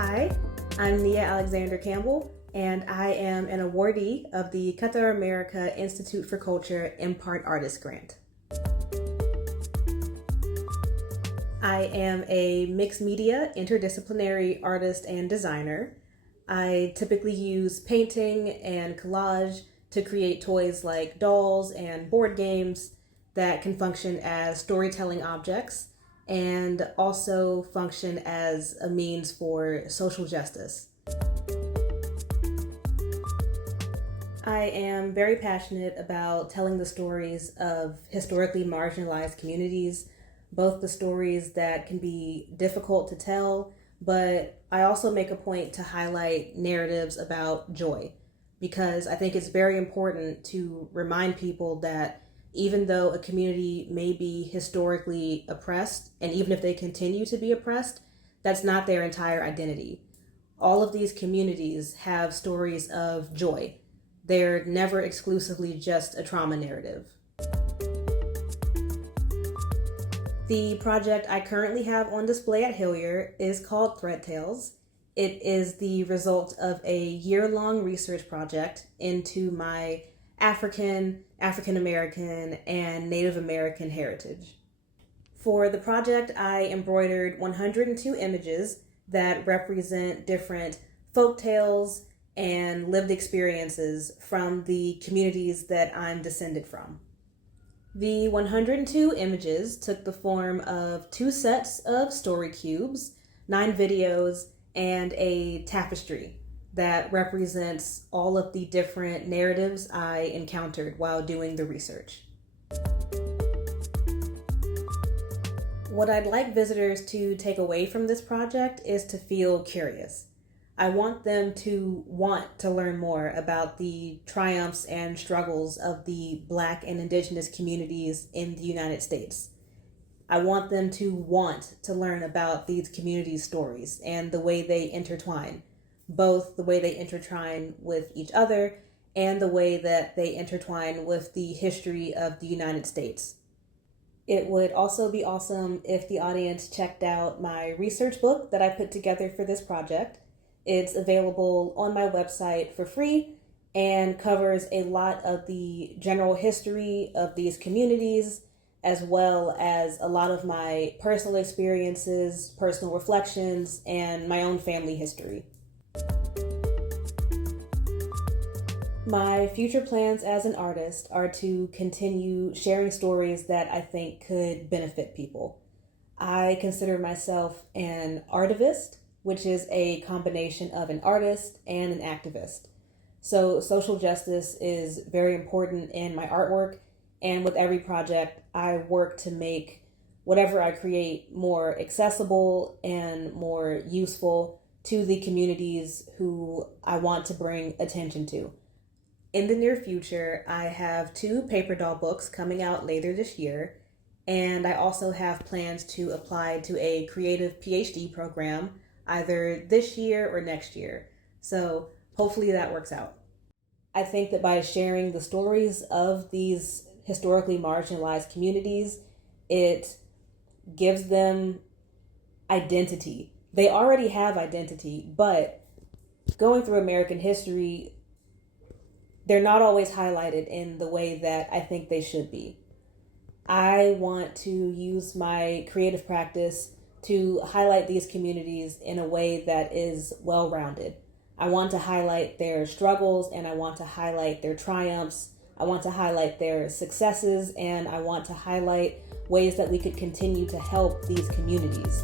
Hi, I'm Nia Alexander Campbell, and I am an awardee of the Qatar America Institute for Culture Impart Artist Grant. I am a mixed media, interdisciplinary artist and designer. I typically use painting and collage to create toys like dolls and board games that can function as storytelling objects and also function as a means for social justice. I am very passionate about telling the stories of historically marginalized communities, both the stories that can be difficult to tell, but I also make a point to highlight narratives about joy, because I think it's very important to remind people that even though a community may be historically oppressed, and even if they continue to be oppressed, that's not their entire identity. All of these communities have stories of joy. They're never exclusively just a trauma narrative. The project I currently have on display at Hillier is called Threadtales. It is the result of a year-long research project into my African, African American, and Native American heritage. For the project, I embroidered 102 images that represent different folk tales and lived experiences from the communities that I'm descended from. The 102 images took the form of 2 sets of story cubes, 9 videos, and a tapestry that represents all of the different narratives I encountered while doing the research. What I'd like visitors to take away from this project is to feel curious. I want them to want to learn more about the triumphs and struggles of the Black and Indigenous communities in the United States. I want them to want to learn about these communities' stories and the way they intertwine, both the way they intertwine with each other and the way that they intertwine with the history of the United States. It would also be awesome if the audience checked out my research book that I put together for this project. It's available on my website for free and covers a lot of the general history of these communities, as well as a lot of my personal experiences, personal reflections, and my own family history. My future plans as an artist are to continue sharing stories that I think could benefit people. I consider myself an artivist, which is a combination of an artist and an activist. So social justice is very important in my artwork, and with every project, I work to make whatever I create more accessible and more useful to the communities who I want to bring attention to. In the near future, I have 2 paper doll books coming out later this year, and I also have plans to apply to a creative PhD program either this year or next year. So hopefully that works out. I think that by sharing the stories of these historically marginalized communities, it gives them identity. They already have identity, but going through American history, they're not always highlighted in the way that I think they should be. I want to use my creative practice to highlight these communities in a way that is well-rounded. I want to highlight their struggles, and I want to highlight their triumphs. I want to highlight their successes, and I want to highlight ways that we could continue to help these communities.